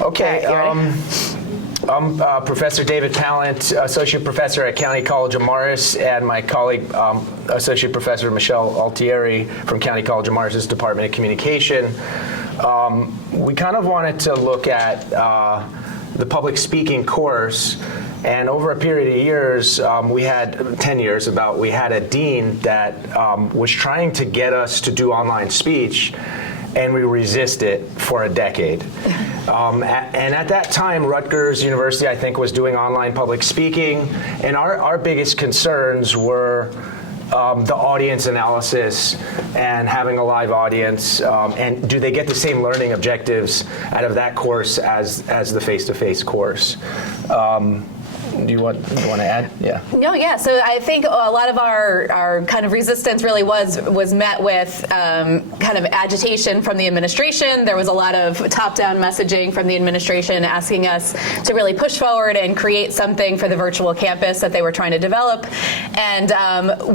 Okay. I'm Professor David Pallant, Associate Professor at County College of Morris, and my colleague, Associate Professor Michelle Altieri from County College of Morris's Department of Communication. We kind of wanted to look at the public speaking course, and over a period of years, we had 10 years about, we had a dean that was trying to get us to do online speech, and we resisted for a decade. And at that time, Rutgers University, I think, was doing online public speaking, and our biggest concerns were the audience analysis and having a live audience, and do they get the same learning objectives out of that course as the face-to-face course? Do you want to add? Yeah. No, yeah. So I think a lot of our kind of resistance really was met with kind of agitation from the administration. There was a lot of top-down messaging from the administration asking us to really push forward and create something for the virtual campus that they were trying to develop. And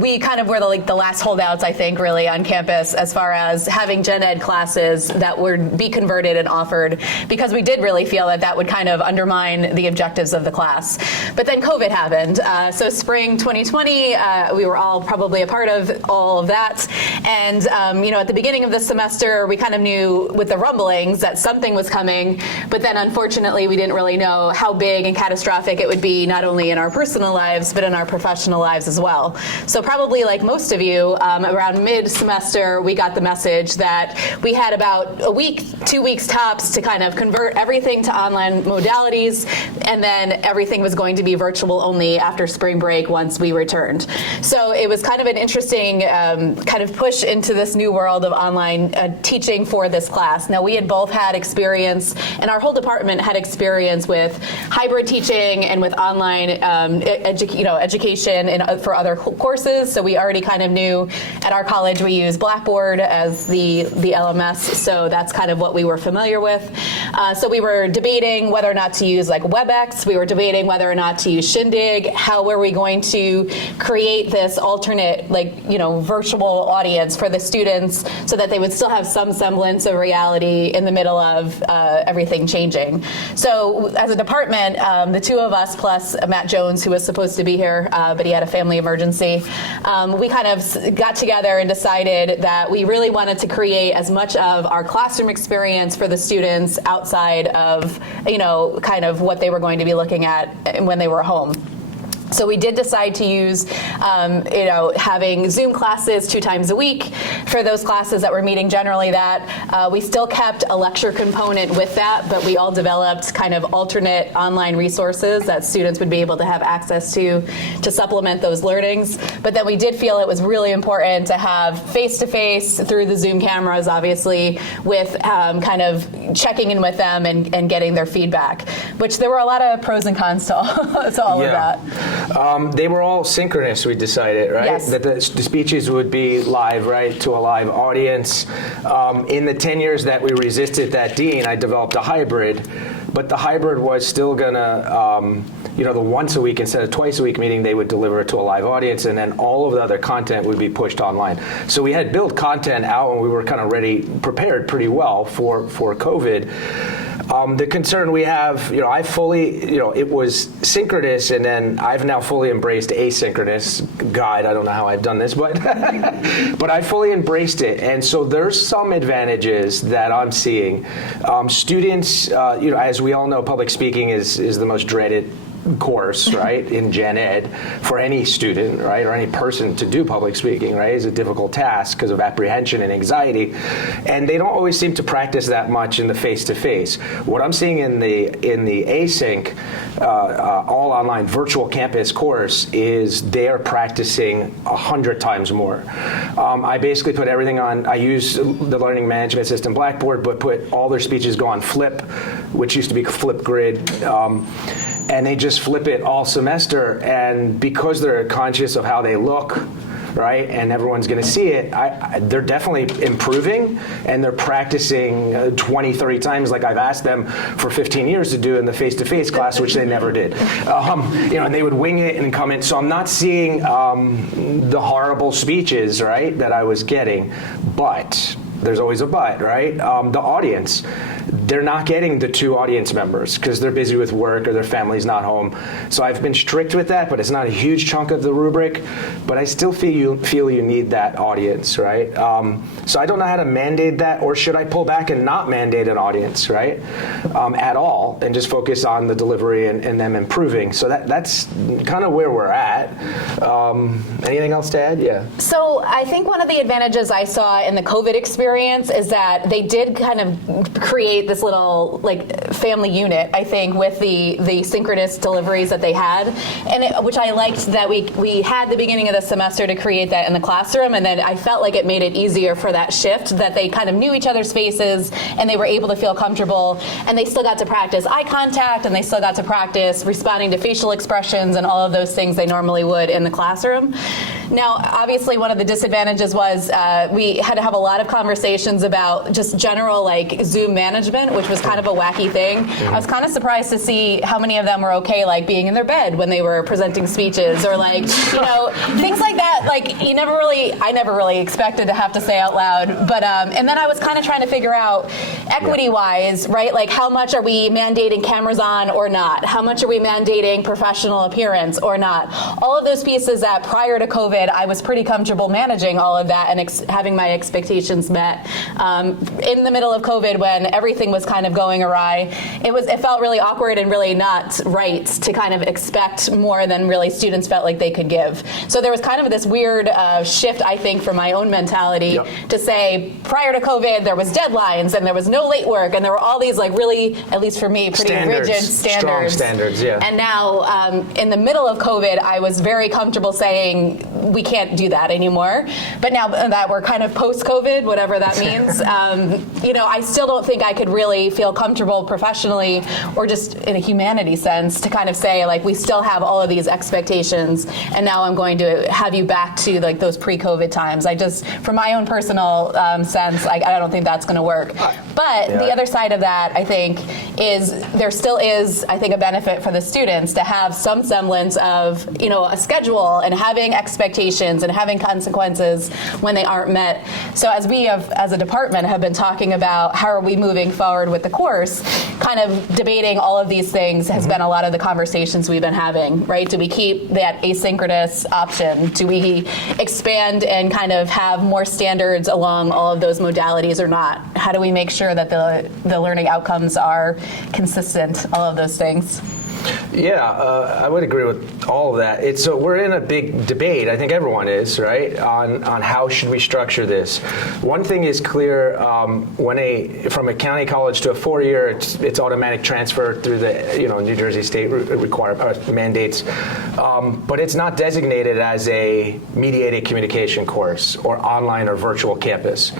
we kind of were the last holdouts, I think, really on campus as far as having gen ed classes that would be converted and offered, because we did really feel that that would kind of undermine the objectives of the class. But then COVID happened. So spring 2020, we were all probably a part of all of that. And at the beginning of this semester, we kind of knew with the rumblings that something was coming. But then unfortunately, we didn't really know how big and catastrophic it would be, not only in our personal lives, but in our professional lives as well. So probably like most of you, around mid-semester, we got the message that we had about a week, 2 weeks tops to kind of convert everything to online modalities, and then everything was going to be virtual only after spring break once we returned. So it was kind of an interesting kind of push into this new world of online teaching for this class. Now, we had both had experience, and our whole department had experience with hybrid teaching and with online education and for other courses. So we already kind of knew at our college we use Blackboard as the LMS, so that's kind of what we were familiar with. So we were debating whether or not to use like WebEx. We were debating whether or not to use Shindig. How were we going to create this alternate, virtual audience for the students so that they would still have some semblance of reality in the middle of everything changing? So as a department, the two of us plus Matt Jones, who was supposed to be here, but he had a family emergency, we kind of got together and decided that we really wanted to create as much of our classroom experience for the students outside of, kind of what they were going to be looking at when they were home. So we did decide to use, having Zoom classes 2 times a week for those classes that were meeting generally that. We still kept a lecture component with that, but we all developed kind of alternate online resources that students would be able to have access to supplement those learnings. But then we did feel it was really important to have face-to-face through the Zoom cameras, obviously, with kind of checking in with them and getting their feedback, which there were a lot of pros and cons to all of that. They were all synchronous, we decided, right? Yes. That the speeches would be live, right, to a live audience. In the 10 years that we resisted that dean, I developed a hybrid, but the hybrid was still gonna, the once a week instead of twice a week meeting, they would deliver it to a live audience, and then all of the other content would be pushed online. So we had built content out, and we were kind of prepared pretty well for COVID. The concern we have, I fully, it was synchronous, and then I've now fully embraced asynchronous. God, I don't know how I've done this, but but I fully embraced it. And so there's some advantages that I'm seeing. Students, as we all know, public speaking is the most dreaded course, right, in gen ed for any student, right, or any person to do public speaking, right, is a difficult task because of apprehension and anxiety, and they don't always seem to practice that much in the face-to-face. What I'm seeing in the async, all online virtual campus course is they are practicing 100 times more. I basically put everything on. I use the learning management system Blackboard, but put all their speeches go on Flip, which used to be Flipgrid. And they just flip it all semester, and because they're conscious of how they look, right, and everyone's going to see it, they're definitely improving, and they're practicing 20, 30 times like I've asked them for 15 years to do in the face-to-face class, which they never did. And they would wing it and come in. So I'm not seeing the horrible speeches, right, that I was getting, but there's always a but, right? The audience, they're not getting the 2 audience members because they're busy with work or their family's not home. So I've been strict with that, but it's not a huge chunk of the rubric. But I still feel you need that audience, right? So I don't know how to mandate that, or should I pull back and not mandate an audience, right? At all, and just focus on the delivery and them improving. So that's kind of where we're at. Anything else to add? Yeah. So I think one of the advantages I saw in the COVID experience is that they did kind of create this little like family unit, I think, with the synchronous deliveries that they had, and which I liked that we had the beginning of the semester to create that in the classroom, and then I felt like it made it easier for that shift, that they kind of knew each other's faces and they were able to feel comfortable, and they still got to practice eye contact and they still got to practice responding to facial expressions and all of those things they normally would in the classroom. Now, obviously, one of the disadvantages was we had to have a lot of conversations about just general like Zoom management, which was kind of a wacky thing. I was kind of surprised to see how many of them were okay, like being in their bed when they were presenting speeches, or like, you know, things like that. Like I never really expected to have to say out loud. But and then I was kind of trying to figure out equity-wise, right? Like how much are we mandating cameras on or not? How much are we mandating professional appearance or not? All of those pieces that prior to COVID, I was pretty comfortable managing all of that and having my expectations met. In the middle of COVID, when everything was kind of going awry, it felt really awkward and really not right to kind of expect more than really students felt like they could give. So there was kind of this weird shift, I think, for my own mentality to say, prior to COVID, there was deadlines and there was no late work and there were all these like really, at least for me, pretty rigid standards. Strong standards, yeah. And now, in the middle of COVID, I was very comfortable saying, we can't do that anymore. But now that we're kind of post-COVID, whatever that means, you know, I still don't think I could really feel comfortable professionally or just in a humanity sense to kind of say, like, we still have all of these expectations, and now I'm going to have you back to like those pre-COVID times. I just, from my own personal sense, I don't think that's going to work. But the other side of that, I think, is there still is, I think, a benefit for the students to have some semblance of, you know, a schedule and having expectations and having consequences when they aren't met. So as we have, as a department, have been talking about how are we moving forward with the course, kind of debating all of these things has been a lot of the conversations we've been having, right? Do we keep that asynchronous option? Do we expand and kind of have more standards along all of those modalities or not? How do we make sure that the learning outcomes are consistent, all of those things? Yeah, I would agree with all of that. So we're in a big debate, I think everyone is, right, on how should we structure this. One thing is clear, from a county college to a 4-year, it's automatic transfer through the New Jersey state mandates, but it's not designated as a mediated communication course or online or virtual campus.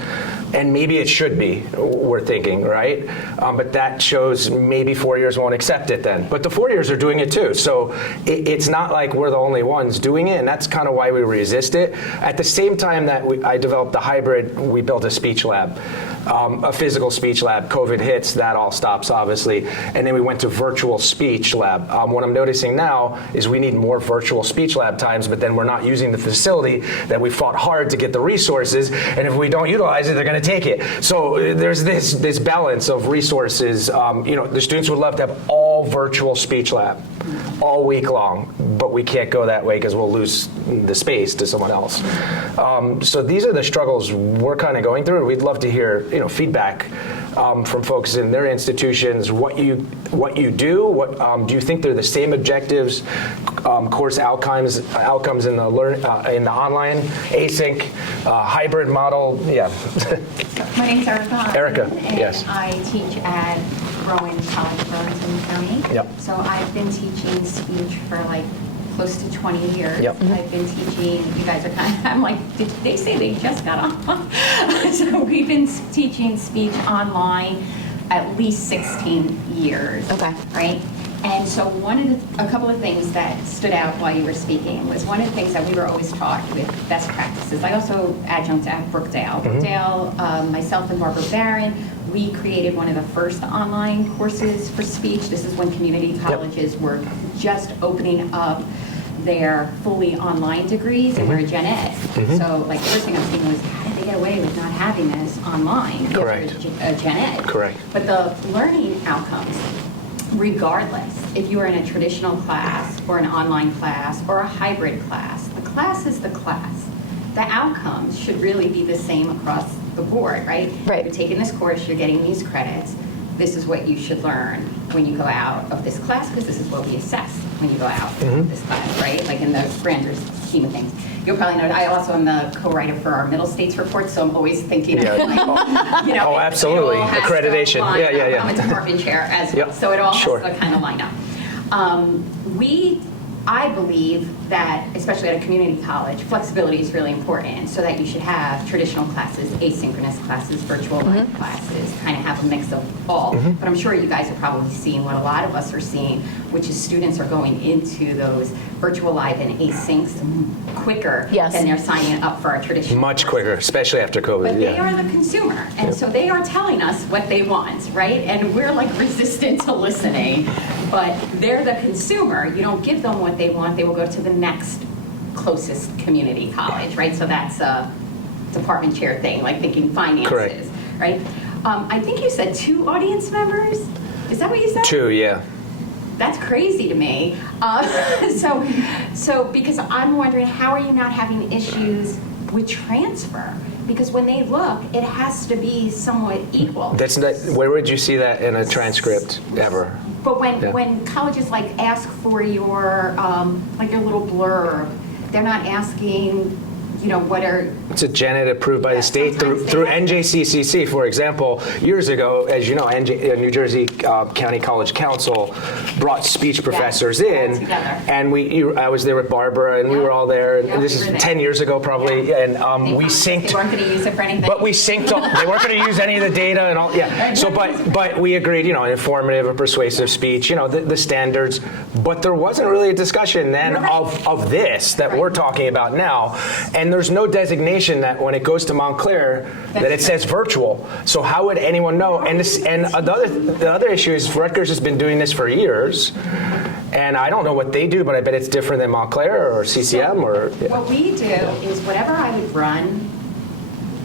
And maybe it should be, we're thinking, right? But that shows maybe 4 years won't accept it then. But the 4 years are doing it too. So it's not like we're the only ones doing it, and that's kind of why we resist it. At the same time that I developed the hybrid, we built a speech lab, a physical speech lab. COVID hits, that all stops, obviously. And then we went to virtual speech lab. What I'm noticing now is we need more virtual speech lab times, but then we're not using the facility that we fought hard to get the resources, and if we don't utilize it, they're going to take it. So there's this balance of resources. The students would love to have all virtual speech lab all week long, but we can't go that way because we'll lose the space to someone else. So these are the struggles we're kind of going through. We'd love to hear feedback from folks in their institutions. What you do? What do you think they're the same objectives, course outcomes in the online async hybrid model? Yeah. My name's Erica. Erica, and yes. I teach at Rowan College, Burlington County. Yep. So I've been teaching speech for like close to 20 years. Yep. I've been teaching, you guys are kind of, I'm like, did they say they just got off? So we've been teaching speech online at least 16 years. Okay. Right? And so a couple of things that stood out while you were speaking was one of the things that we were always taught with best practices. I also adjunct at Brookdale. Brookdale, myself and Barbara Barron, we created one of the first online courses for speech. This is when community colleges were just opening up their fully online degrees, and we're a gen ed. So like the first thing I was thinking was, how did they get get away with not having this online. Correct. For Gen Ed. Correct. But the learning outcomes, regardless, if you are in a traditional class or an online class or a hybrid class, the class is the class. The outcomes should really be the same across the board, right? Right. You're taking this course, you're getting these credits. This is what you should learn when you go out of this class, because this is what we assess when you go out of this class, right? Like in the grander scheme of things. You'll probably know, I also am the co-writer for our Middle States report, so I'm always thinking of, like, you know. Oh, absolutely. It all has to Accreditation. line Yeah, yeah, up. yeah. I'm a department chair as well, Yep. so it all Sure. has to kind of line up. I believe that, especially at a community college, flexibility is really important, so that you should have traditional classes, asynchronous classes, virtual live classes, kind of have a mix of all. But I'm sure you guys are probably seeing what a lot of us are seeing, which is students are going into those virtual live and asyncs quicker Yes. than they're signing up for our traditional. Much quicker, especially after COVID. But they Yeah. are the consumer, and so they are telling us what they want, right? And we're like resistant to listening, but they're the consumer. You don't give them what they want, they will go to the next closest community college, right? So that's a department chair thing, like thinking finances, Correct. right? I think you said 2 audience members? Is that what you said? 2, yeah. That's crazy to me. So because I'm wondering, how are you not having issues with transfer? Because when they look, it has to be somewhat equal. That's not, where would you see that in a transcript ever? But when, Yeah. when colleges like ask for your, like your little blurb, they're not asking, you know, what are, It's a Gen Ed approved by the state sometimes through they- NJCCC, for example. Years ago, as you know, New Jersey County College Council brought speech professors all in, together. and I was there with Barbara, and we Yeah. were all there. And Yeah, this we is were there. 10 years ago, probably, Yeah. and they we promised us synced. they weren't going to use it for anything. But we synced all, they weren't going to use any of the data and all, yeah. So, but we agreed, you know, informative or persuasive speech, you know, the standards. But there wasn't really a discussion then You're right. of this that we're talking about now. And there's no designation that when it goes to Montclair, that it That's says virtual. So how would anyone know? And the other issue is Rutgers has been doing this for years. And I don't know what they do, but I bet it's different than Montclair or CCM or. Yeah. What we do is whatever I would run,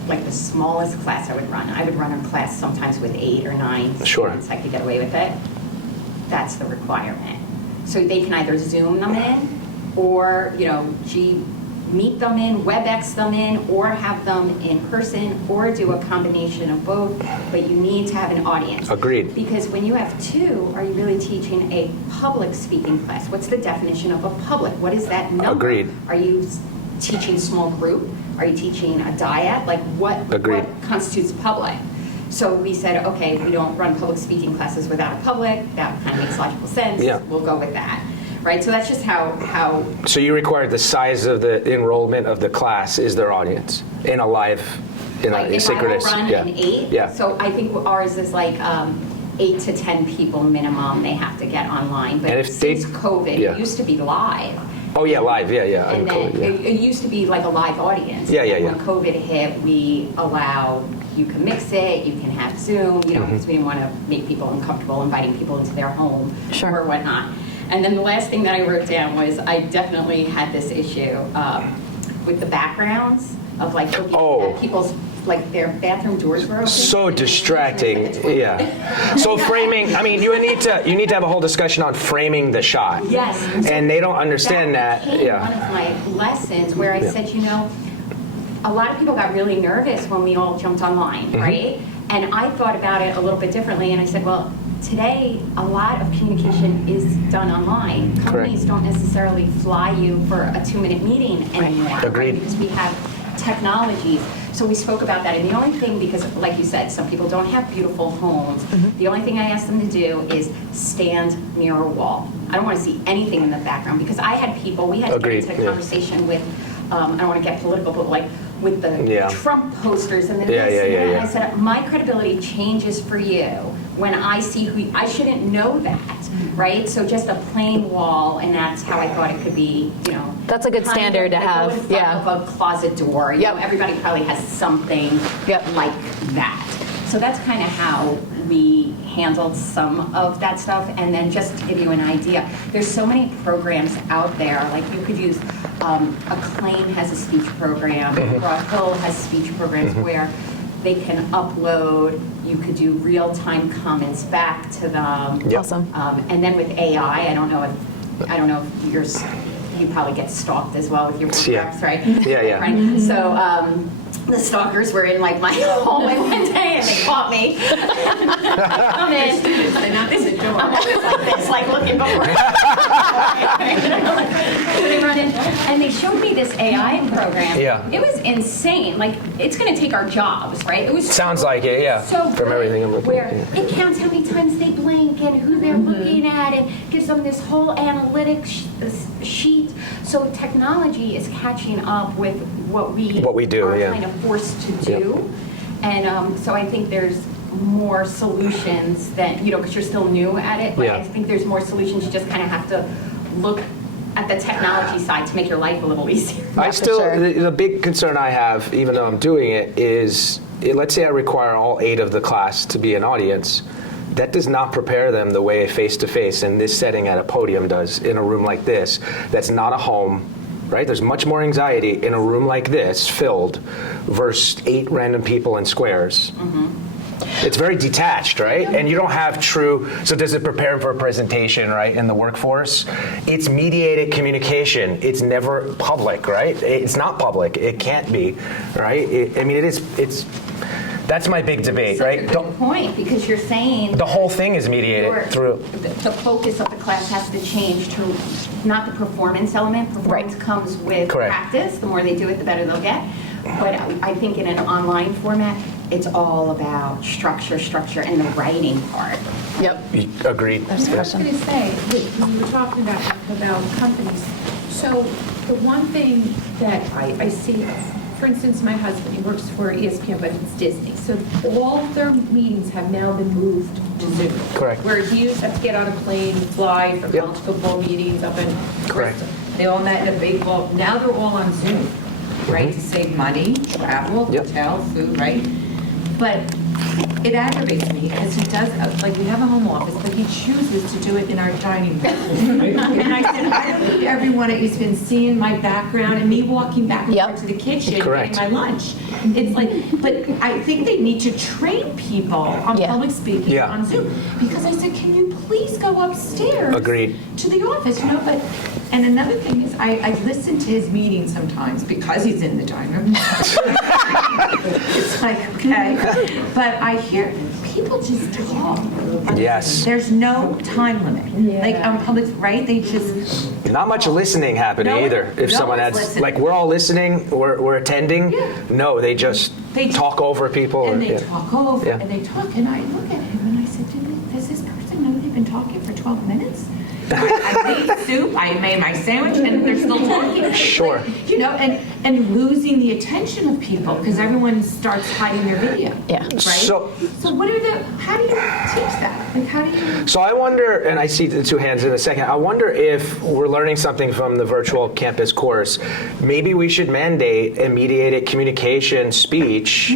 like the smallest class I would run a class sometimes with 8 or 9 Sure. students. I could get away with it. That's the requirement. So they can either Zoom them in, or, you know, meet them in, WebEx them in, or have them in person, or do a combination of both, but you need to have an audience. Agreed. Because when you have 2, are you really teaching a public speaking class? What's the definition of a public? What is that number? Agreed. Are you teaching small group? Are you teaching a dyad? Like what Agreed. constitutes public? So we said, okay, we don't run public speaking classes without a public. That kind of makes logical sense. Yeah. We'll go with that. Right? So that's just how So you require the size of the enrollment of the class is their audience in a live, like if I will synchronous. run Yeah. an 8, Yeah. so I think ours is like 8 to 10 people minimum they have to get online. But And if they- since COVID, yeah. it used to be live. Oh yeah, live. Yeah, yeah. And then yeah. it used to be like a live audience. Yeah, yeah, And yeah. when COVID hit, we allowed, you can mix it, you can have Zoom, you know, Mm-hmm. because we didn't want to make people uncomfortable inviting people into their home Sure. or whatnot. And then the last thing that I wrote down was I definitely had this issue with the backgrounds of like looking Oh. at people's, like their bathroom doors were open. So and they were distracting. looking at the toilet. Yeah. So framing. I mean, you need to have a whole discussion on framing the shot. Yes. And they don't understand that. became Yeah. one of my lessons where I Yeah. said, you know, a lot of people got really nervous when we all jumped online, Mm-hmm. right? And I thought about it a little bit differently, and I said, well, today a lot of communication is done online. Companies don't necessarily fly you for a 2-minute meeting anymore. right? Agreed. Because we have technologies. So we spoke about that, and the only thing, because like you said, some people don't have beautiful homes, the only thing I asked them to do is stand near a wall. I don't want to see anything in the background, because I had people, we had to get Agreed, into a yeah. conversation with, I don't want to get political, but like with the Yeah. Trump posters and the Yeah, this yeah, and yeah, that. yeah. And I said, my credibility changes for you when I see I shouldn't know that, right? So just a plain wall, and that's how I thought it could be, you know. That's a good kind standard of to like have, go in front yeah. of a closet door. You Yep. know, everybody probably has something Yep. like that. So that's kind of how we handled some of that stuff. And then just to give you an idea, there's so many programs out there. Like you could use, Acclaim has a speech program, Broad Hill has speech programs where they can upload, you could do real-time comments back to them. Yep. Awesome. And then with AI, I don't know if you probably get stalked as well with your reps, right? Yeah. Right? So the stalkers were in like my hallway one day and they caught me. I come in, they knocked on the door. I'm always like this, like looking before. They run in, and they showed me this AI program. Yeah. It was insane. Like it's going to take our jobs, right? It was Sounds like it, yeah. so From good, everything I'm looking where at. it counts how many times they blink and who they're looking at and gives them this whole analytics sheet. So technology is catching up with what we do, are yeah. kind of forced to do. And so I think there's more solutions that, because you're still new at it, but Yeah. I think there's more solutions. You just kind of have to look at the technology side to make your life a little easier. I still, sure. the big concern I have, even though I'm doing it, is let's say I require all 8 of the class to be an audience. That does not prepare them the way a face-to-face in this setting at a podium does in a room like this. That's not a home, right? There's much more anxiety in a room like this filled versus 8 random people in squares. It's very detached, right? And you don't have true, so does it prepare for a presentation, right, in the workforce? It's mediated communication. It's never public, right? It's not public. It can't be, right? That's my big debate, Such right? a good point, because you're saying The whole thing is mediated through. the focus of the class has to change to not the performance element. Performance comes with Correct. practice. The more they do it, the better they'll get. But I think in an online format, it's all about structure, and the writing part. Yep. Agreed. That's a I was question. going to say, when you were talking about companies, so the one thing that I see, for instance, my husband, he works for ESPN, but it's Disney. So all of their meetings have now been moved to Zoom. Correct. Where he used to have to get on a plane, fly for Yep. college football meetings up in Correct. Bristol. They all met in a big ball. Now they're all on Zoom, right? To save money, travel, Yep. hotel, food, right? But it aggravates me because he does, like, we have a home office, but he chooses to do it in our dining room. And I said, I don't need everyone at East Been seeing my background and me walking back and Yep. forth to the kitchen Correct. getting my lunch. It's like, but I think they need to train people on Yeah. public speaking Yeah. on Zoom. Because I said, can you please go upstairs? Agreed. To the office, but, and another thing is, I listen to his meetings sometimes because he's in the dining room. It's like, okay, but I hear people just talk. Yes. There's no time limit. Like on public, right? They just. Not much listening happening No, either. If no someone one's adds, listening. like we're all listening, we're attending. Yeah. No, they just talk over people. And or- they yeah. talk over, Yeah. and they talk, and I look at him and I said, does this person know they've been talking for 12 minutes? I made soup, I made my sandwich, and they're still talking. Sure. Like, and losing the attention of people because everyone starts hiding their video. Yeah. Right? So- How do you teach that? Like, how do you? So I wonder, and I see the 2 hands in a second, I wonder if we're learning something from the virtual campus course. Maybe we should mandate a mediated communication speech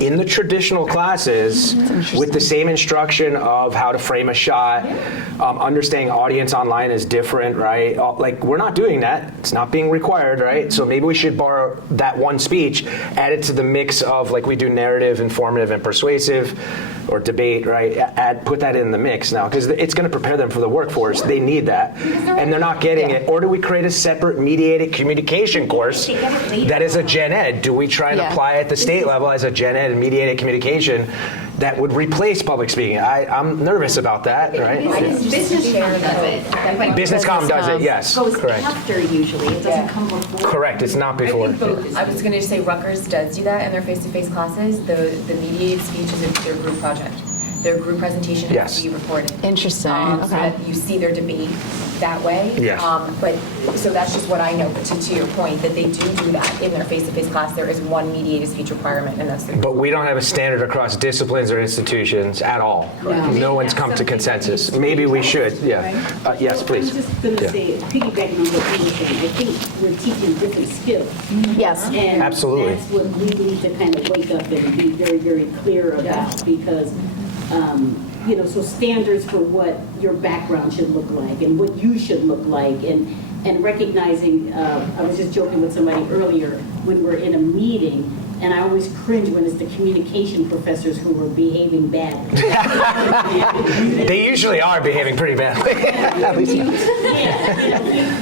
in the traditional classes with the same instruction of how to frame a shot, understanding audience online is different, right? Like, we're not doing that. It's not being required, right? So maybe we should borrow that one speech, add it to the mix of, like we do narrative, informative, and persuasive, or debate, right? Put that in the mix now, because it's going to prepare them for the workforce. They need that, and they're not getting it. Or do we create a separate mediated communication course that is a gen ed? Do we try and Yeah. apply at the state level as a gen ed and mediated communication that would replace public speaking? I'm nervous about that, right? Business does it. Like, BusinessCom does it, yes, goes correct. after usually. It doesn't come before. Correct, it's not before. I was going to say Rutgers does do that in their face-to-face classes. The mediated speech is their group project. Their group presentation Yes. has to be recorded. Interesting. So Okay. that you see their debate that way. Yes. But, so that's just what I know, but to your point, that they do that in their face-to-face class. There is one mediated speech requirement, and that's the. But we don't have a standard across disciplines or institutions at all. No one's come to consensus. Maybe we should, yeah. Yes, please. I was just going to Yeah. say, piggybacking on what you were saying, I think we're teaching different skills. Yes. And Absolutely. that's what we need to kind of wake up and be very, very clear about, because, so standards for what your background should look like and what you should look like, and recognizing, I was just joking with somebody earlier, when we're in a meeting, and I always cringe when it's the communication professors who are behaving badly. They usually are behaving pretty badly. At least. We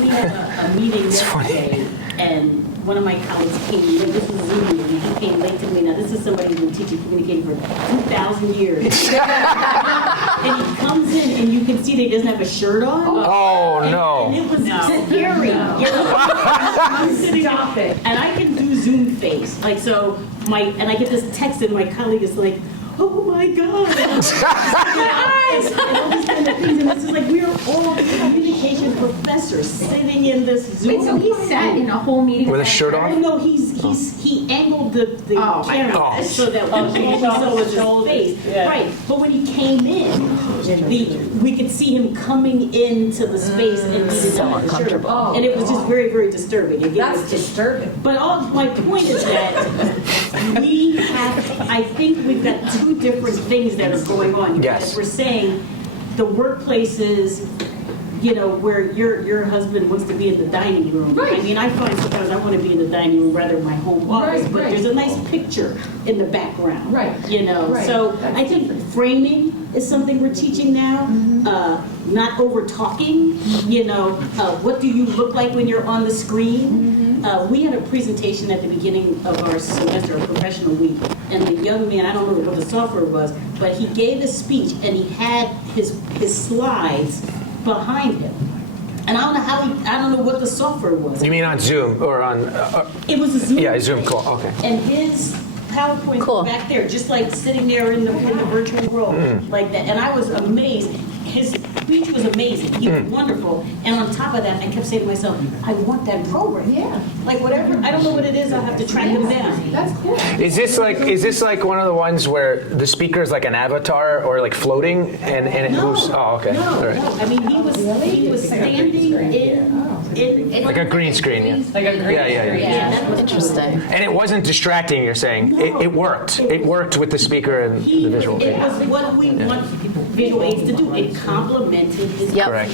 had a meeting yesterday, and one of my colleagues came, this was Zoom, and he came late to me. Now, this is somebody who's been teaching communicating for 2,000 years. And he comes in, and you can see that he doesn't have a shirt on. Oh, And no. it was scary. I'm sitting Stop it. and I can do Zoom face. Like, so, and I get this text, and my colleague is like, oh my God. And all these kind of things. And this is like, we are all communication professors sitting in this Zoom. Wait, so he sat in a whole meeting With a that shirt time? on? No, he angled the Oh, my camera gosh. so that we saw his face. Right, but when he came in, we could see him coming into the space, and he didn't have a shirt on. And it was just very, very disturbing. Again, That's disturbing. but my point is that we have, I think we've got two different things that are going on. Yes. As we're saying, the workplaces, where your husband wants to be in the dining room. Right. I mean, I find sometimes I want to be in the dining room rather than my home office, Right, but right. there's a nice picture in the background. Right. Right. So That's I think framing is something we're teaching now. Not over talking. What do you look like when you're on the screen? We had a presentation at the beginning of our semester, our professional week, and the young man, I don't know what the software was, but he gave a speech and he had his slides behind him. And I don't know what the software was. You mean on Zoom or on? It was a Zoom. Yeah, Zoom call. Okay. And his PowerPoint Cool. back there, just like sitting there in the virtual world like that. And I was amazed. His speech was amazing. He was wonderful. And on top of that, I kept saying to myself, I want that program. Yeah. Like whatever, I don't know what it is, I'll have to track him down. That's cool. Is this like one of the ones where the speaker is like an avatar or like floating and it moves? Oh, okay. No, All right. no. I mean, he was standing in Like a green screen, yeah. Like a green Yeah. that was Interesting. And it wasn't distracting, you're saying. It worked. It worked with the speaker and the visual. It was what we want visual aids to do. It complemented his. Yep. Correct.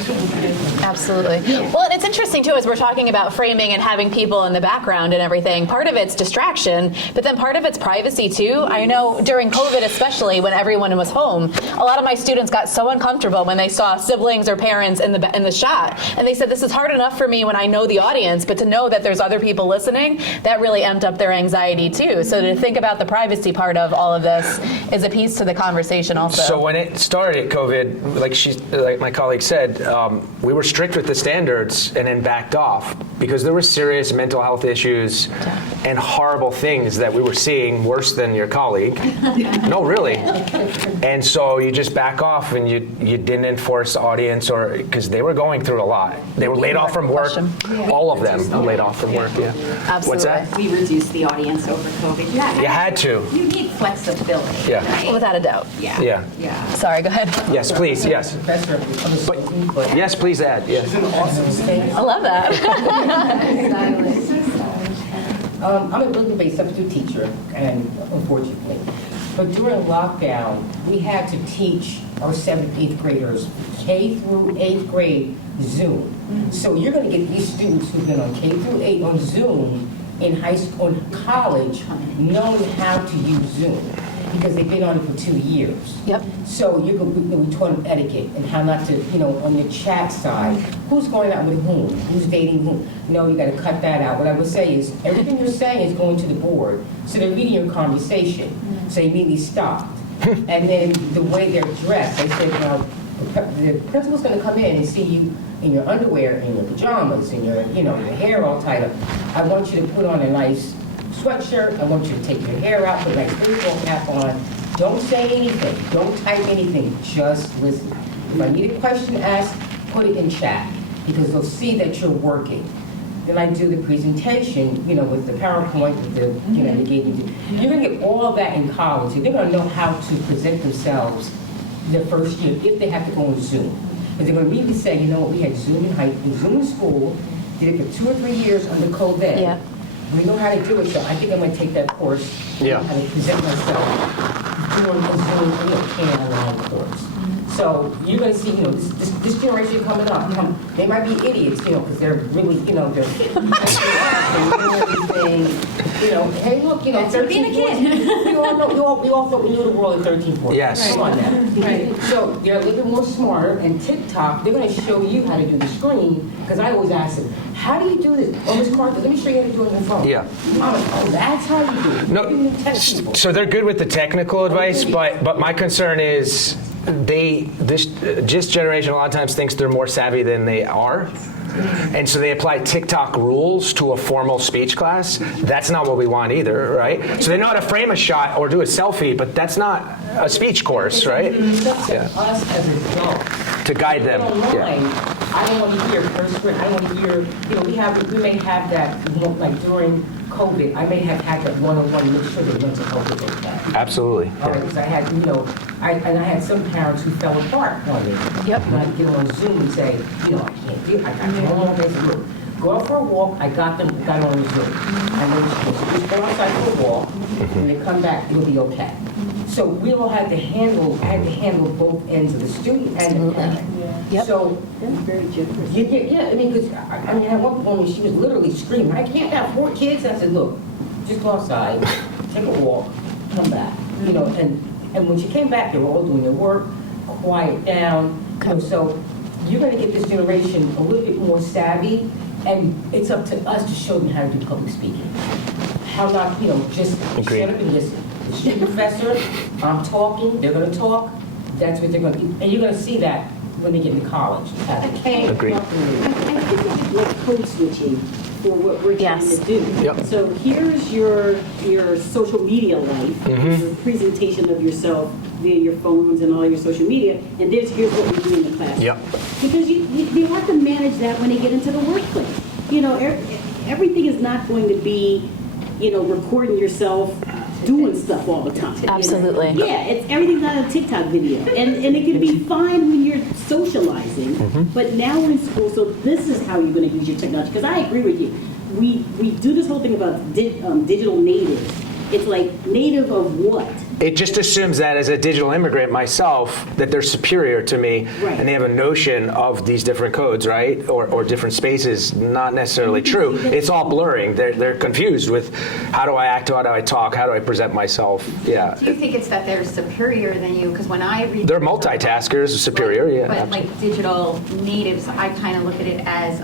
Absolutely. Well, and it's interesting too, as we're talking about framing and having people in the background and everything. Part of it's distraction, but then part of it's privacy too. I know during COVID, especially when everyone was home, a lot of my students got so uncomfortable when they saw siblings or parents in the shot, and they said, "This is hard enough for me when I know the audience, but to know that there's other people listening, that really amped up their anxiety too." So to think about the privacy part of all of this is a piece to the conversation also. So when it started, COVID, like my colleague said, we were strict with the standards and then backed off because there were serious mental health issues and horrible things that we were seeing worse than your colleague. No, really. And so you just back off and you didn't enforce the audience or because they were going through a lot. They were laid off from work. All of them were laid off from work. Yeah. Absolutely. What's that? We reduced the audience over COVID. You had to. You need flexibility, Yeah. right? Without a doubt. Yeah. Yeah. Sorry, go ahead. Yes, please. Yes. Yes, please add. Yes. I love that. I'm a Brooklyn-based substitute teacher, and unfortunately, but during lockdown, we had to teach our 7th, 8th graders K through 8th grade Zoom. So you're going to get these students who've been on K through 8 on Zoom in high school, in college, knowing how to use Zoom because they've been on it for 2 years. Yep. So we taught them etiquette and how not to, on your chat side, who's going out with whom, who's dating whom. No, you got to cut that out. What I would say is everything you're saying is going to the board, so they're reading your conversation. So they immediately stopped. And then the way they're dressed, they said, the principal's going to come in and see you in your underwear, in your pajamas, in your, your hair all tied up. I want you to put on a nice sweatshirt. I want you to take your hair out, put a nice baseball cap on. Don't say anything. Don't type anything. Just listen. If I need a question asked, put it in chat because they'll see that you're working. Then I do the presentation, with the PowerPoint, with the, they gave you. You're going to get all of that in college. So they're going to know how to present themselves the first year if they have to go on Zoom. Because they're going to immediately say, we had Zoom in Zoom in school, did it for 2 or 3 years under COVID. Yeah. We know how to do it, so I think I'm going to take that course. Yeah. How to present myself doing a Zoom Kean online course. So you're going to see, this generation coming up. They might be idiots, because they're really, they're everything. Hey, look, 13, 14. We all thought we knew the world at 13, 14. Yes. Come on now. Right. So they're a little bit more smarter, and TikTok, they're going to show you how to do the screen, because I always ask them, how do you do this? Oh, Ms. Carter, let me show you how to do it on your phone. Yeah. I'm like, oh, that's how you do it. No, so they're good with the technical advice, but my concern is this generation a lot of times thinks they're more savvy than they are. And so they apply TikTok rules to a formal speech class. That's not what we want either, right? So they know how to frame a shot or do a selfie, but that's not a speech course, right? Yeah. Us as adults. To guide them. Online, Yeah. I don't want to hear curse word. I don't want to hear, we may have that, like during COVID, I may have had that one-on-one, make sure that mental health is okay. Absolutely. All right, because I had, I had some parents who fell apart on me. Yep. And I'd get them on Zoom and say, I can't do it. I got them on Facebook. Go out for a walk. I got on Zoom. And then just go outside for a walk. When they come back, you'll be okay. So we all had to handle both ends of the student and the parent. Yep. So That's very generous. because I had one woman, she was literally screaming, I can't have 4 kids. I said, look, just go outside, take a walk, come back. And when she came back, they were all doing their work, quiet down. So you're going to get this generation a little bit more savvy, and it's up to us to show them how to do public speaking. How not, just Agreed. shut up and listen. The professor, I'm talking, they're going to talk. That's what they're going to do. And you're going to see that when they get into college. Agreed. I think it's like code switching for what we're trying Yes. to do. Yep. So here's your social media life, your presentation of yourself via your phones and all your social media, and here's what we do in the class. Yep. Because you have to manage that when they get into the workplace. Everything is not going to be, recording yourself doing stuff all the time. Absolutely. Yeah, everything's not a TikTok video. And it can be fine when you're socializing, but now we're in school, so this is how you're going to use your technology. Because I agree with you. We do this whole thing about digital natives. It's like native of what? It just assumes that as a digital immigrant myself, that they're superior to me, Right. and they have a notion of these different codes, right, or different spaces. Not necessarily true. It's all blurring. They're confused with how do I act, how do I talk, how do I present myself. Yeah, Do you think it's that they're superior than you? Because when I read... they're multitaskers, superior. Yeah, But absolutely. like digital natives, I kind of look at it as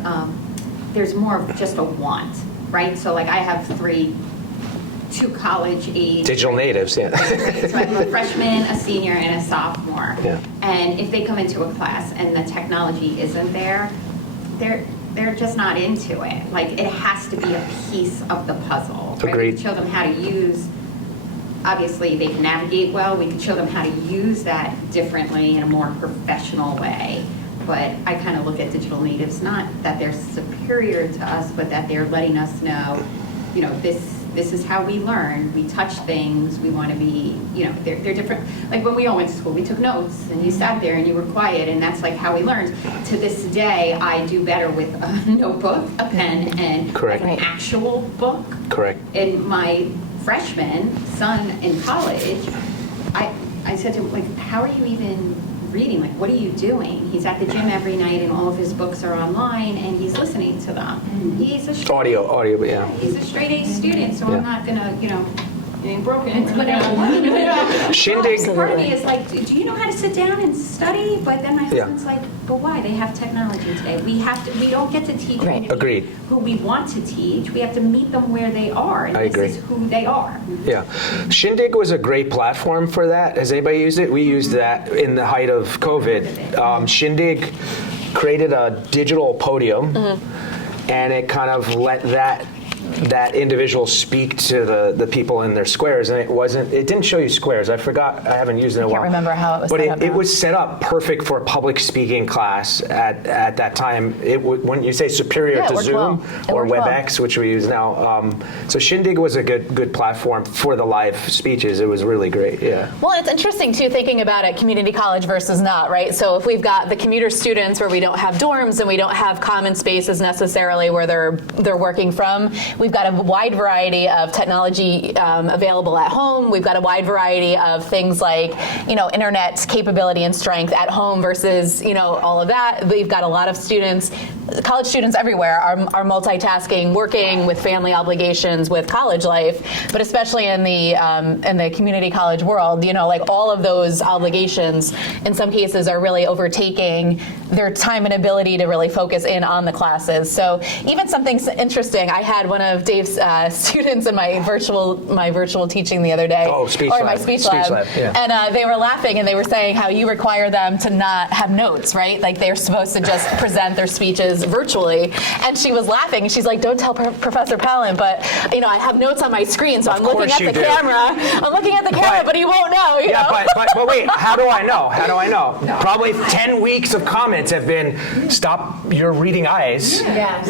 there's more of just a want, right? So like I have 2 college age. Digital natives. Yeah. So I have a freshman, a senior, and a sophomore. Yeah. And if they come into a class and the technology isn't there, they're just not into it. Like it has to be a piece of the puzzle. Right? Agreed. We can show them how to use. Obviously, they can navigate well. We can show them how to use that differently in a more professional way. But I kind of look at digital natives, not that they're superior to us, but that they're letting us know, this is how we learn. We touch things. We want to be, they're different. Like when we all went to school, we took notes and you sat there and you were quiet, and that's like how we learned. To this day, I do better with a notebook, a pen, and Correct. like an actual book. Correct. In my freshman son in college, I said to him, like, how are you even reading? Like, what are you doing? He's at the gym every night and all of his books are online and he's listening to them. He's a Audio, but yeah. He's a straight A student, so Yeah. I'm not gonna, being broken, whatever. Shindig. Part of me is like, do you know how to sit down and study? But then my husband's like, but why? They have technology today. We don't get to teach Right. Agreed. who we want to teach. We have to meet them where they are, and I agree. this is who they are. Yeah. Shindig was a great platform for that. Has anybody used it? We used that in the height of COVID. Shindig created a digital podium, and it kind of let that that individual speak to the people in their squares, and it didn't show you squares. I forgot, I haven't used it in a while. can't remember how it was but set up it now. was set up perfect for a public speaking class at that time. When you say superior Yeah, it to worked Zoom well. It or worked well. WebEx, which we use now, so Shindig was a good platform for the live speeches. It was really great. Yeah. Well, it's interesting too, thinking about it, community college versus not, right? So if we've got the commuter students where we don't have dorms and we don't have common spaces necessarily where they're working from, we've got a wide variety of technology available at home. We've got a wide variety of things like, internet capability and strength at home versus, all of that. We've got a lot of students, college students everywhere are multitasking, working with family obligations, with college life, but especially in the community college world, like all of those obligations in some cases are really overtaking their time and ability to really focus in on the classes. So even something interesting, I had one of Dave's students in my virtual teaching the other day. Oh, speech or my lab. speech Speech lab. lab, yeah. And they were laughing and they were saying how you require them to not have notes, right? Like they're supposed to just present their speeches virtually. And she was laughing and she's like, don't tell Professor Pallant, but I have notes on my screen, so I'm looking at the camera. I'm looking at the camera, but he won't know. You know? But wait, how do I know? Probably 10 weeks of comments have been, stop your reading eyes,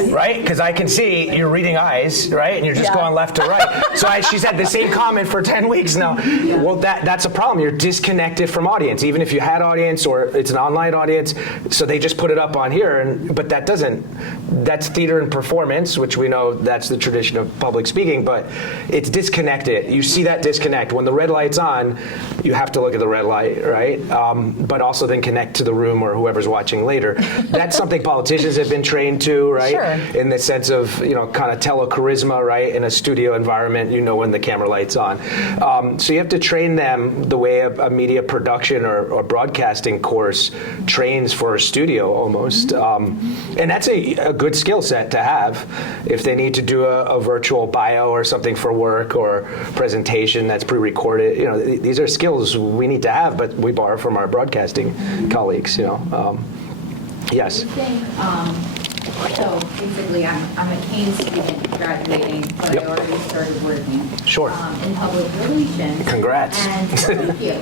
right? Because I can see you're reading eyes, right? And you're just going left to right. So she's had the same comment for 10 weeks now. Well, that's a problem. You're disconnected from audience, even if you had audience or it's an online audience. So they just put it up on here, but that's theater and performance, which we know that's the tradition of public speaking, but it's disconnected. You see that disconnect. When the red light's on, you have to look at the red light, right? But also then connect to the room or whoever's watching later. That's something politicians have been trained to, right? Sure. In the sense of, kind of telecharisma, right? In a studio environment, when the camera light's on. So you have to train them the way a media production or broadcasting course trains for a studio almost. And that's a good skill set to have if they need to do a virtual bio or something for work or presentation that's pre-recorded. These are skills we need to have, but we borrow from our broadcasting colleagues. Yes. So basically, I'm a Kean student graduating, but Yep. I already started working Sure. in public relations. Congrats. And thank you.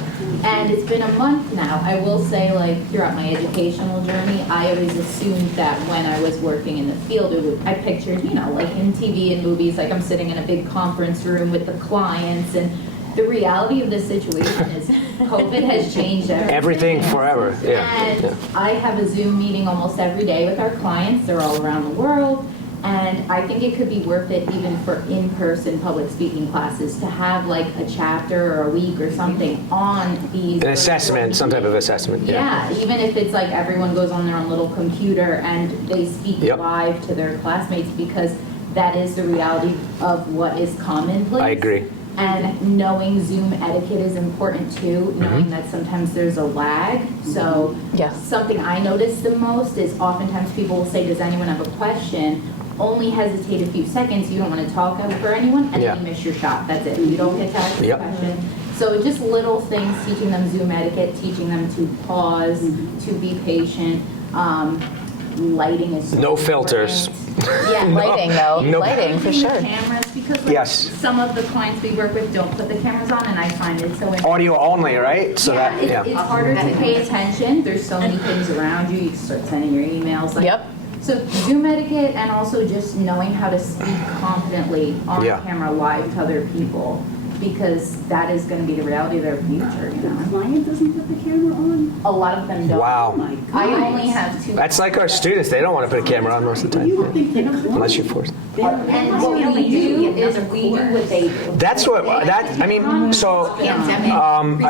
And it's been a month now. I will say, throughout my educational journey, I always assumed that when I was working in the field, I pictured, like in TV and movies, like I'm sitting in a big conference room with the clients, and the reality of this situation is COVID has changed Everything forever. Yeah. And I have a Zoom meeting almost every day with our clients. They're all around the world. And I think it could be worth it even for in-person public speaking classes to have a chapter or a week or something on these. An assessment, some type of assessment. Yeah, even if it's everyone goes on their own little computer and they speak live to their classmates, because that is the reality of what is commonplace. I agree. And knowing Zoom etiquette is important too, knowing that sometimes there's a lag. So something I notice the most is oftentimes people will say, does anyone have a question? Only hesitate a few seconds. You don't want to talk over anyone, and then you miss your shot. That's it. You don't get to ask a question. So just little things, teaching them Zoom etiquette, teaching them to pause, to be patient. Lighting is so No important. filters. Yeah, lighting though. No. Lighting for sure. Cameras, because some of the clients we work with don't put the cameras on, and I find it so important. Audio only, right? So It's harder to pay attention. There's so many things around you. You start sending your emails. So Zoom etiquette, and also just knowing how to speak confidently on camera live to other people, because that is going to be the reality of their future. The client doesn't put the camera on? A lot of them don't. Wow. Oh my God. I only have two. That's like our students. They don't want to put a camera on most of the time. You would think they're Unless you're forced. And what we do is we do what they do. That's what, I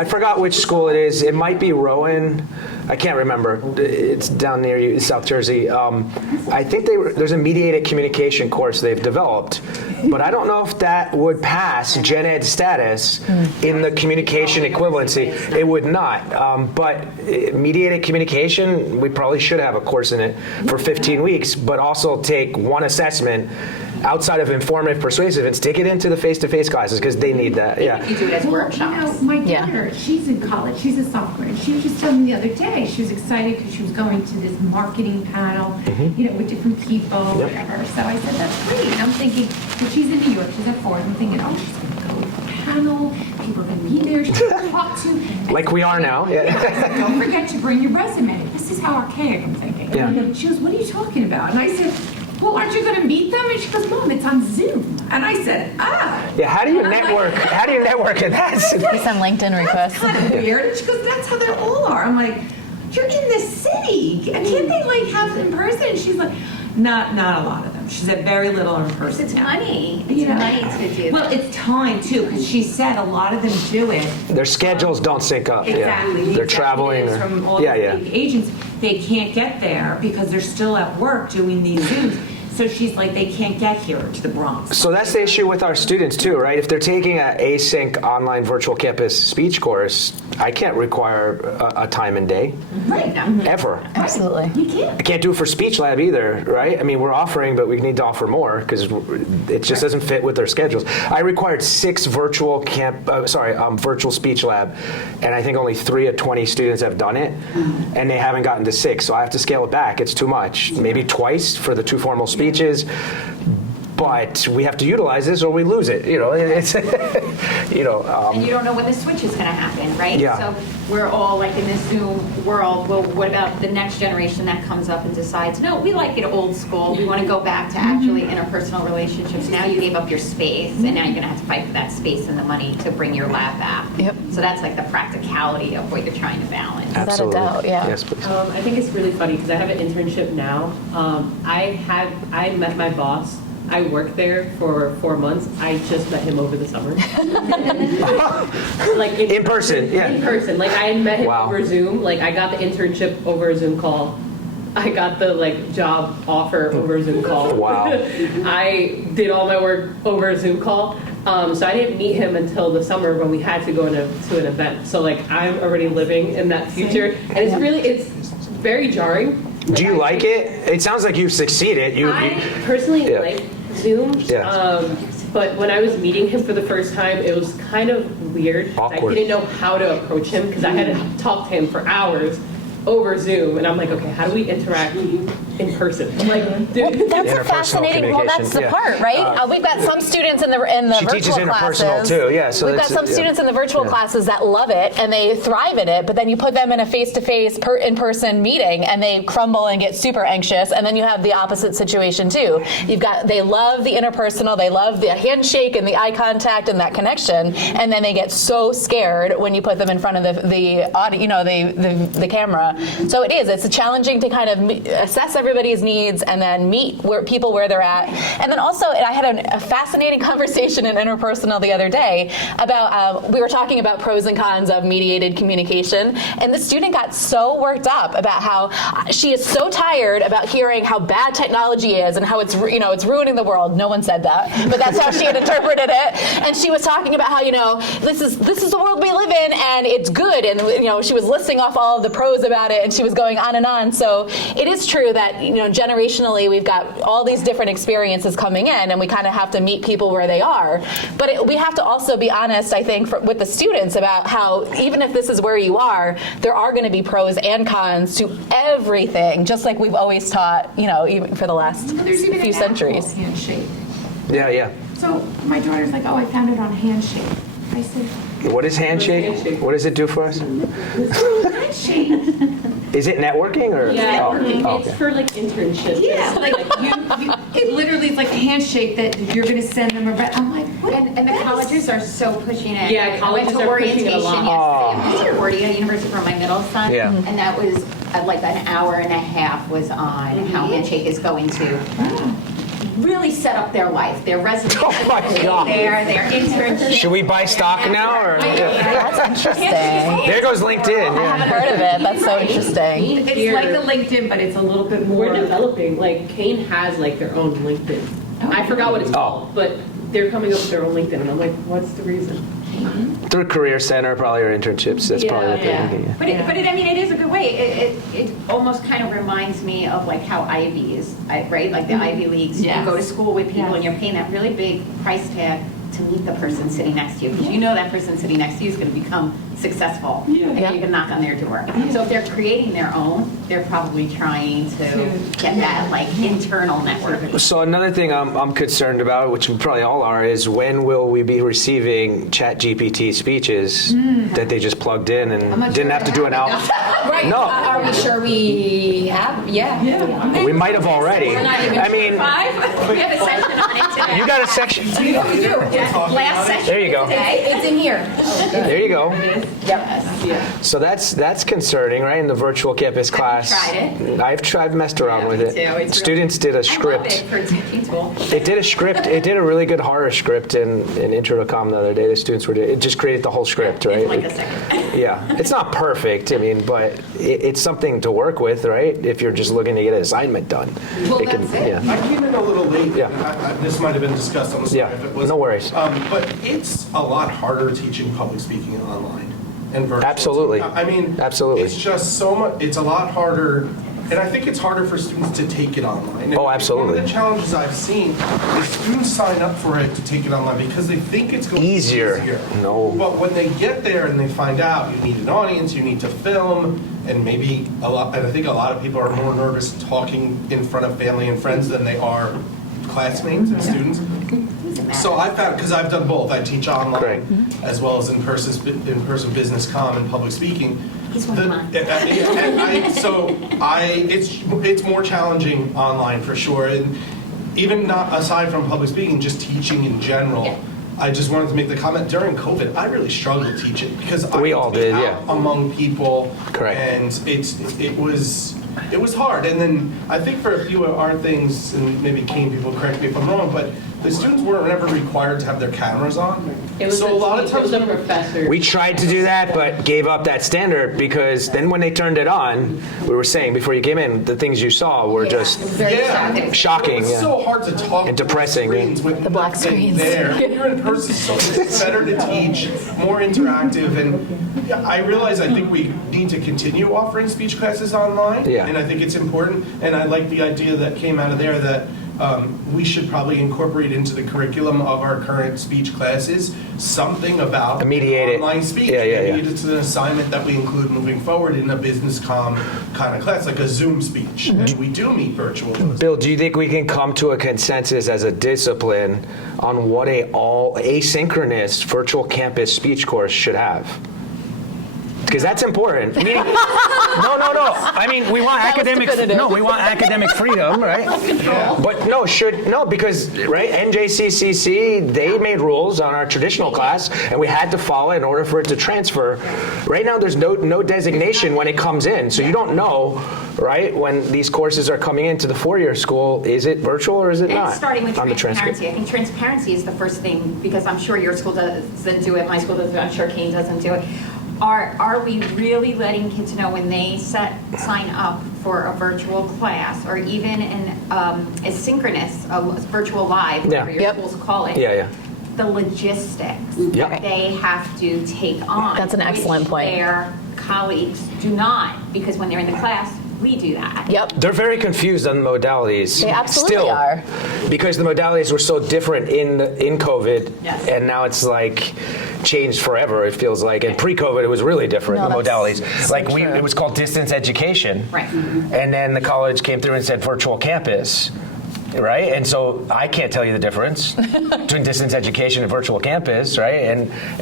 forgot which school it is. It might be Rowan. I can't remember. It's down near you, South Jersey. I think there's a mediated communication course they've developed, but I don't know if that would pass Gen Ed status in the communication equivalency. It would not. But mediated communication, we probably should have a course in it for 15 weeks, but also take one assessment outside of informative, persuasive, and stick it into the face-to-face classes because they need that. Yeah. You do it as workshops. My daughter, she's in college, she's a sophomore, and she was just telling me the other day, she was excited because she was going to this marketing panel, with different people, whatever. So I said, that's great. And I'm thinking, but she's in New York, she's at Ford, I'm thinking, oh, she's going to go to a panel, people are going to be there, she's going to talk to. Like we are now. Yeah. Don't forget to bring your resume. This is how archaic I'm thinking. Yeah. She goes, what are you talking about? And I said, well, aren't you going to meet them? And she goes, Mom, it's on Zoom. And I said, Yeah, how do you And I'm network? like, How do you network in that? Some LinkedIn requests. kind of weird. And she goes, that's how they all are. I'm like, you're in the city. Can't they like have it in person? And she's like, not a lot of them. She said very little in person. It's now. money. You It's know? money to do Well, that. it's time too, because she said a lot of them do it. Their schedules don't sync up. Exactly. Yeah. The They're traveling. executives Or, from all yeah, the big agents, they can't get there because they're still at work doing these Zooms. So she's like, they can't get here to the Bronx. So that's the issue with our students too, right? If they're taking an async online virtual campus speech course, I can't require a time and day, Right. ever. Absolutely. You can't. I can't do it for speech lab either, right? I mean, we're offering, but we need to offer more because it just doesn't fit with their schedules. I required 6 virtual virtual speech lab, and I think only 3 of 20 students have done it, and they haven't gotten to 6. So I have to scale it back. It's too much. Maybe twice for the 2 formal speeches. But we have to utilize this or we lose it. It's And you don't know when the switch is going to happen, right? Yeah. So we're all like in this Zoom world. Well, what about the next generation that comes up and decides, no, we like it old school. We want to go back to actually interpersonal relationships. Now you gave up your space, and now you're going to have to fight for that space and the money to bring your lab back. Yep. So that's like the practicality of what you're trying to balance. absolutely. Without a doubt, yeah. Yes, please. I think it's really funny because I have an internship now. I met my boss. I worked there for 4 months. I just met him over the summer. Like In person, yeah. In person. Like I had met him Wow. over Zoom. Like I got the internship over a Zoom call. I got the job offer over a Zoom call. Wow. I did all my work over a Zoom call. So I didn't meet him until the summer when we had to go to an event. So I'm already living in that future, and it's very jarring. Do you like it? It sounds like you've succeeded. I personally Yeah. like Zoom, Yeah. but when I was meeting him for the first time, it was kind of weird. Awkward. I didn't know how to approach him because I had to talk to him for hours over Zoom, and I'm like, okay, how do we interact in person? That's a Interpersonal fascinating. Well, that's the communication, part, right? We've got some students in the She virtual teaches interpersonal classes. too, yeah, so we've got it's- some yeah. students in the virtual Yeah. classes that love it and they thrive in it. But then you put them in a face-to-face, in-person meeting, and they crumble and get super anxious. And then you have the opposite situation too. They love the interpersonal, they love the handshake and the eye contact and that connection, and then they get so scared when you put them in front of the audio, the camera. So it's challenging to kind of assess everybody's needs and then meet people where they're at. And then also, I had a fascinating conversation in interpersonal the other day about, we were talking about pros and cons of mediated communication, and the student got so worked up about how she is so tired about hearing how bad technology is and how it's ruining the world. No one said that, but that's how she had interpreted it. And she was talking about how, this is the world we live in and it's good. And, she was listing off all of the pros about it, and she was going on and on. So it is true that, generationally, we've got all these different experiences coming in, and we kind of have to meet people where they are. But we have to also be honest, I think, with the students about how, even if this is where you are, there are going to be pros and cons to everything, just like we've always taught, even for the last There's even few an centuries. actual handshake. Yeah. So my daughter's like, oh, I found it on Handshake. I said, What is handshake? What does it do for us? Handshake? Is it networking or? Yeah, Oh, it's okay. for internships. Yeah, it literally is like a handshake that you're going to send them a. I'm like, what? And the colleges are so pushing it. Yeah, I went colleges to are pushing it a orientation lot. yesterday at Concordia University for my middle son. Yeah. And that was like an hour and a half was on how Handshake is going to really set up their life, their resume, Oh my God. their internship. Should we buy stock now or? That's interesting. There goes LinkedIn. I haven't Yeah. heard of it. That's so interesting. It's like a LinkedIn, but it's a little bit more. We're developing. Kean has their own LinkedIn. I forgot what it's called, but they're coming up with their own LinkedIn, and I'm like, what's the reason? Through Career Center, probably, or internships. That's probably what they're thinking. Yeah. But I mean, it is a good way. It almost kind of reminds me of like how Ivy is, right? Like the Ivy Leagues. You go to school with people and you're paying that really big price tag to meet the person sitting next to you, because you know that person sitting next to you is going to become successful, and you can knock on their door. So if they're creating their own, they're probably trying to get that like internal network. So another thing I'm concerned about, which we probably all are, is when will we be receiving ChatGPT speeches that they just plugged in and didn't have to do an out? Right. No. Are we sure we have? Yeah. We might have already. We're not even I mean, We have a section on it today. you got a section. We do. Last section. There you go. Today, it's in here. There you go. Yep. So that's concerning, right? In the virtual campus class. Have you tried I've messed around with me it. too. It's Students did a I love script. it for teaching tool. It did a script. It did a really good horror script in Intro to Com the other day. The students were doing. It just created the whole script, right? In like a second. Yeah, it's not perfect. I mean, but it's something to work with, right? If you're just looking to get an assignment done. Well, It can- that's it. yeah. I came in a little late. Yeah. This might have been discussed. I'm sorry Yeah, if it was. no worries. But it's a lot harder teaching public speaking online and virtual. Absolutely. I mean, Absolutely. It's just so much. It's a lot harder. And I think it's harder for students to take it online. And Oh, absolutely. One of the challenges I've seen is students sign up for it to take it online because they think it's going to be Easier. No. But when they get there and they find out you need an audience, you need to film, and maybe and I think a lot of people are more nervous talking in front of family and friends than they are classmates and students. So I found, because I've done both, I teach online Great. as well as in-person business comm and public speaking. He's one of mine. It's more challenging online for sure, and even not aside from public speaking, just teaching in general. I just wanted to make the comment, during COVID, I really struggled teaching because I We had all to be did, out yeah. among people. Correct. And it was hard. And then I think for a few of our things, and maybe Kean, people correct me if I'm wrong, but the students weren't ever required to have their cameras on. It was So a lot of it was times a professor. We tried to do that, but gave up that standard because then when they turned it on, we were saying before you came in, the things you saw were just shocking. It's Yeah. so hard to talk And depressing, to screens with The black nothing screens. there. When you're in person, so it's better to teach, more interactive, and I realize I think we need to continue offering speech classes online, Yeah. and I think it's important, and I like the idea that came out of there that we should probably incorporate into the curriculum of our current speech classes something about Mediate it. online speech. Yeah. Maybe it's an assignment that we include moving forward in a business comm kind of class, like a Zoom speech. Mm-hmm. And we do meet virtual. Bill, do you think we can come to a consensus as a discipline on what a all asynchronous virtual campus speech course should have? Because that's important. No. I mean, we want we want academic freedom, right? But because right, NJCCC, they made rules on our traditional class, and we had to follow in order for it to transfer. Right now, there's no designation when it comes in, so you don't know, right, when these courses are coming into the four-year school, is it virtual or is it not? And starting with on the transcript? transparency. I think transparency is the first thing, because I'm sure your school doesn't do it, my school doesn't do it, I'm sure Kean doesn't do it. Are we really letting kids know when they sign up for a virtual class, or even a synchronous, a virtual live, whatever your schools call it? Yeah. The logistics Yep. that they have to take on. That's an excellent which point. Their colleagues do not, because when they're in the class, we do that. Yep. They're very confused on the modalities. They absolutely Still, are. Because the modalities were so different in COVID, Yes. and now it's like changed forever. It feels like, and pre-COVID it was really different. No, the that's modalities, so like true. it was called distance education, Right. and then the college came through and said virtual campus. Right, and so I can't tell you the difference between distance education and virtual campus, right?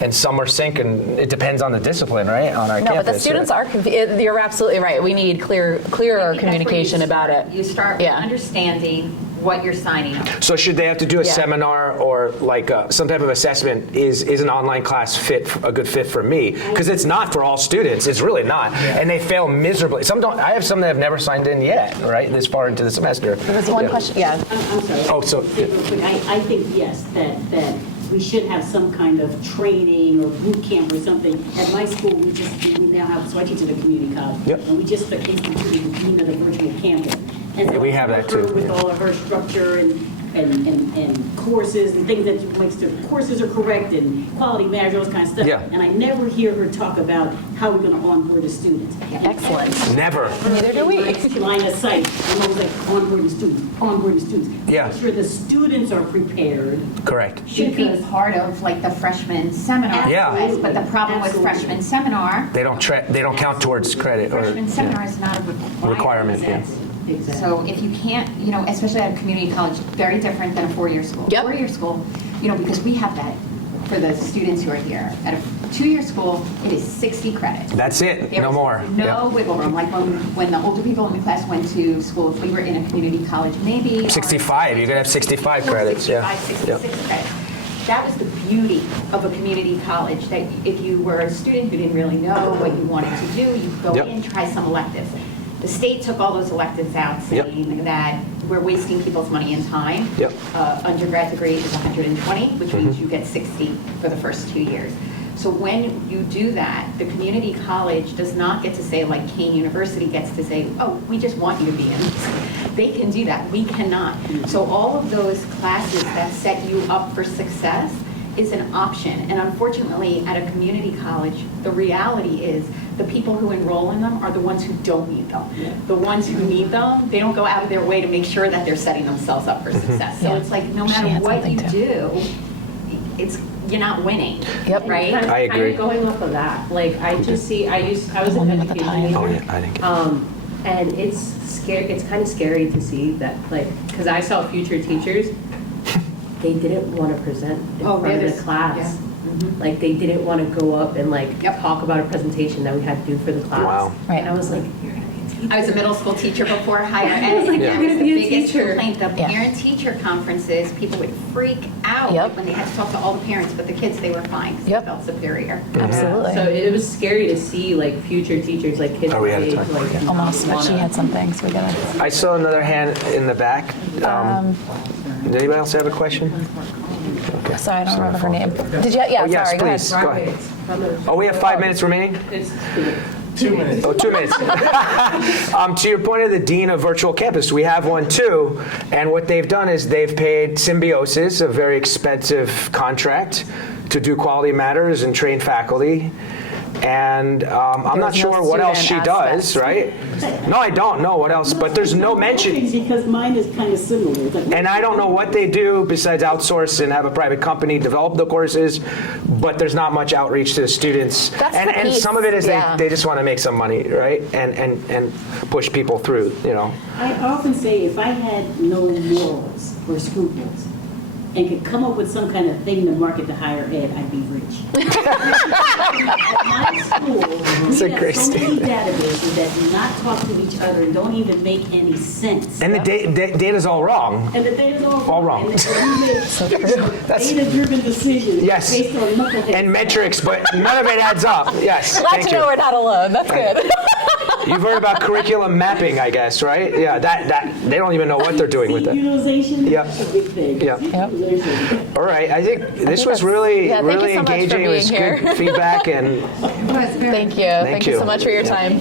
And some are sync, and it depends on the discipline, right? On our No, campus. but the students are you're absolutely right. We need clearer I think that's where communication you about start. it. You start with Yeah. understanding what you're signing up. So should they have to do a Yeah. seminar or like some type of assessment? Is an online class a good fit for me? Because it's not for all students. It's really not, and they fail miserably. Some don't. I have some that have never signed in yet. Right, this far into the semester. There was one question. Yeah. I'm sorry. Oh, so- Real quick, I think, yes, that we should have some kind of training or boot camp or something. At my school, we now have, so I teach at a community college. Yep. And we just instituted the dean of the virtual campus. And so We have that her too, With yeah. all of her structure and and courses and things that you make sure courses are correct and quality measure, those kind of stuff. Yeah. And I never hear her talk about how we're going to onboard the students. Excellent. Never. Neither do we. Line of sight, I'm always like onboard the students. Yeah. Make sure the students are prepared. Correct. Should be part of like the freshman seminar. Yeah. class, But the problem with Absolutely. freshman seminar, They don't count towards credit or freshman seminar is not a requirement. Yeah. So if you can't, especially at a community college, very different than a four-year school. Yep. Four-year school, because we have that for the students who are here. At a two-year school, it is 60 credits. That's it. There No is more. No Yeah. wiggle room. Like when the older people in the class went to school, if we were in a community college, maybe 65. You could have 65 credits. Yeah. 65, 66 credits. That was the beauty of a community college, that if you were a student who didn't really know what you wanted to do, you could go Yep. in, try some electives. The state took all those electives out, Yep. saying that we're wasting people's money and time. Yep. Undergrad degree is 120, which means you get 60 for the first 2 years. So when you do that, the community college does not get to say, like Kean University gets to say, oh, we just want you to be in this. They can do that. We cannot. So all of those classes that set you up for success is an option. And unfortunately, at a community college, the reality is the people who enroll in them are the ones who don't need them. The ones who need them, they don't go out of their way to make sure that they're setting themselves up for success. So it's like no matter what you do, you're not winning. Yep. Right? I agree. Kind of going off of that, like I just see, I was an education major. Oh, yeah. I think. And it's scary. It's kind of scary to see that, like, because I saw future teachers, they didn't want to present in front of the class. Like they didn't want to go up and like talk about a presentation that we had to do for the class. Wow. Right. And I was like, I was a middle school teacher before higher ed. Like, Yeah. that was the Be a biggest teacher. complaint. The Yeah. parent-teacher conferences, people would freak out Yep. when they had to talk to all the parents, but the kids, they were fine. 'Cause Yep. They felt superior. Absolutely. so it was scary to see like future teachers, like kids Are we my out of age, time? like Okay. Almost, but she wanna- had something, so we gotta. I saw another hand in the back. Did anybody else have a question? Okay. Sorry, I don't Sorry, remember her phone. name. Did you? Yeah, Oh, yes, sorry. Go ahead. please. Go ahead. Oh, we have 5 minutes remaining? It's 2 minutes. Oh, 2 minutes. To your point of the Dean of Virtual Campus, we have one too. And what they've done is they've paid Symbiosis a very expensive contract to do Quality Matters and train faculty. And I'm not There's no sure what else she student does, right? No, I don't know what else, but there's no mention. Because mine is kind of similar. It's like, And I don't know what they do besides outsource and have a private company develop the courses, but there's not much outreach to the students. That's and the and piece, some of it is yeah. they just want to make some money, right? And push people through, I often say if I had no morals or scruples and could come up with some kind of thing to market to higher ed, I'd be rich. At my school, That's a we great have so many statement. databases that do not talk to each other and don't even make any sense. And the data's all wrong. And the data's All wrong. And we make data-driven decisions Yes. based on knuckleheads. And metrics, but none of it adds up. Yes, Glad thank to know we're you. not alone. That's good. You've heard about curriculum mapping, I guess, right? Yeah, that they don't even know what they're doing with Seat it. utilization, Yep. that's a big thing. Yep. Seat Yep. utilization. All right, I think this think was that's- really, yeah, thank you really so much for engaging. It was being here. good feedback and Thank you. Thank you you. so much for your time.